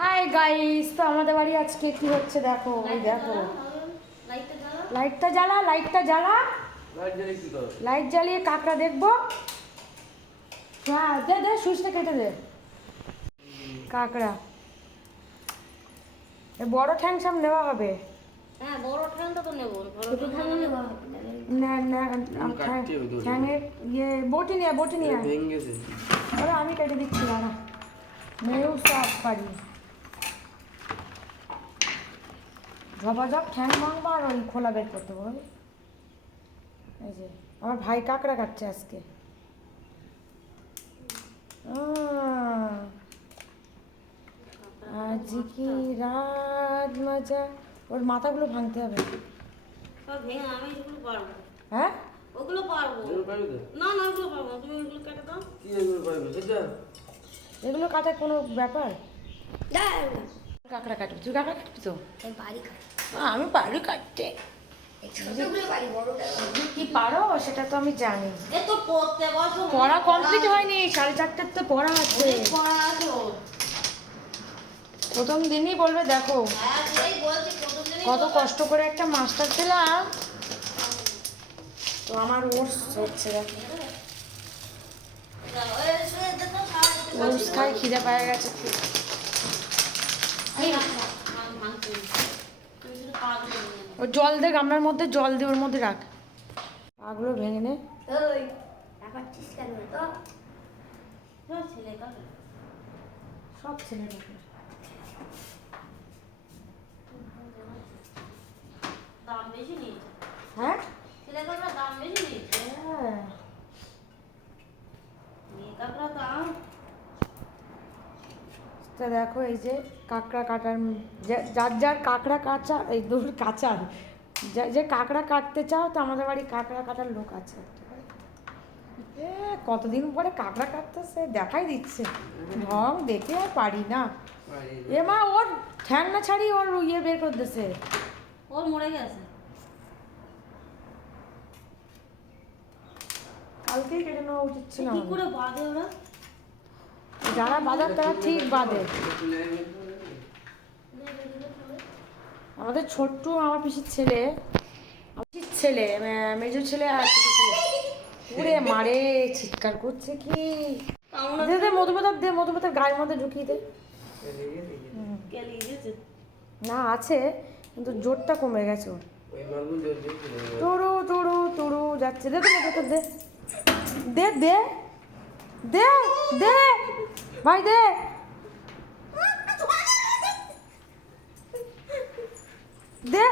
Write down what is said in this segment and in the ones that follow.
Hi guys, তো আমাদের বাড়ি আজকে কি হচ্ছে দেখো। ওই দেখো লাইটটা জ্বালা, লাইটটা জ্বালা, লাইট জ্বালিয়ে কাকড়া দেখবো। হ্যাঁ দে দে, সুইচটা কেটে দে। কাকড়া বড় ঠ্যাং সব নেওয়া হবে। হ্যাঁ বড় ঠ্যাংটা তো নেবো, ছোট ঠ্যাং না না, ঠ্যাঙের ইয়ে বটি নিয়ে, বটি নিয়ে আরে আমি কেটে দিচ্ছি। দাঁড়া, মেয়েও সব পারি। ঝপাঝপ ঠ্যাং ভাঙবো আর ওই খোলা বের করতে বল। এই যে আমার ভাই কাকড়া কাটছে আজকে। আজ কি রাত মজা। ওর মাথাগুলো ভাঙতে হবে। সব ভেঙে আমি এগুলো পারবো। হ্যাঁ ওগুলো পারবো না, না ওগুলো পারবো না, তুমি ওগুলো কেটে দাও। কি এগুলো পারবে সেটা? এগুলো কাটা কোনো ব্যাপার? কাকড়া কাটবি তুই? কাকড়া কাটবি তো? আমি পারি কাটতে। কি পারো সেটা তো আমি জানি। এ তো পড়তে বসো, পড়া কমপ্লিট হয়নি, 4:30 তো পড়া আছে। পড়া আছে ওর। প্রথম দিনই বলবে দেখো হ্যাঁ সেই বলছি প্রথম দিনই কত কষ্ট করে একটা মাস্টার পেলাম। তো আমার ওটস হচ্ছে দেখো, ওটস খাই, খিদে পাওয়া গেছে খুব। ও জল দে, গামলার মধ্যে জল দে, ওর মধ্যে রাখ। পাগুলো ভেঙে নে। সব ছেলে দাম বেশি নিয়েছে। হ্যাঁ ছেলেকাটা দাম বেশি নিয়েছে। হ্যাঁ, মেয়েকাটা দাম। তা দেখো এই যে কাঁকড়া কাটার, যার যার কাঁকড়া কাঁচা, এই দূর কাঁচার, যে কাঁকড়া কাটতে চাও তো আমাদের বাড়ি কাঁকড়া কাটার লোক আছে। এ কতদিন পরে কাঁকড়া কাটতেছে, দেখাই দিচ্ছে ঢং দেখে আর পারি না। এ মা, ওর ঠ্যাং না ছাড়ি ওর ইয়ে বের করতেছে। ওর মরে গেছে। কালকেই কেটে নেওয়া উচিত ছিল। কি করে বাঁধে ওরা? যারা বাঁধার তারা ঠিক বাঁধে। আমাদের ছোট্টু, আমার পিসির ছেলে, পিসির ছেলে, মেজর ছেলে আর ছোট ছেলে উড়ে মারে, চিৎকার করছে কি। দে দে মধুপাতার, দে মধুপাতার গায়ের মধ্যে ঢুকিয়ে দে। না আছে, কিন্তু জোরটা কমে গেছে ওর। তোড়ো তোড়ো তোড়ো যাচ্ছে। দে তো দে দে দে দে দে ভাই দে দে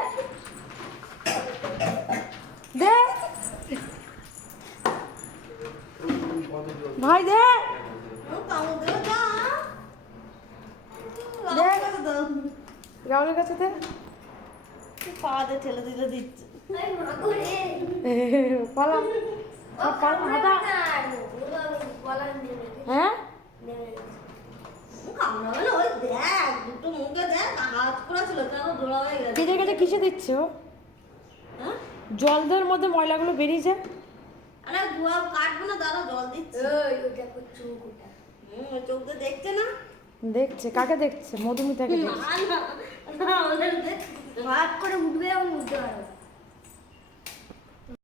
দে ভাই দে রাহুলের কাছে দে। পাতে ঠেলে দিলে দিচ্ছে। পালা হাঁটা। হ্যাঁ কেটে কেটে কিসে দিচ্ছে ও? জল দেওয়ার মধ্যে ময়লাগুলো বেরিয়ে যায়। আরে ধোয়া কাটবো না দাদা, জল দিচ্ছে। চোখ তো দেখছে না। দেখছে কাকে দেখছে? মধুমিতাকে দেখছে। ভাগ করে উঠবে, আমি উঠতে পারবো।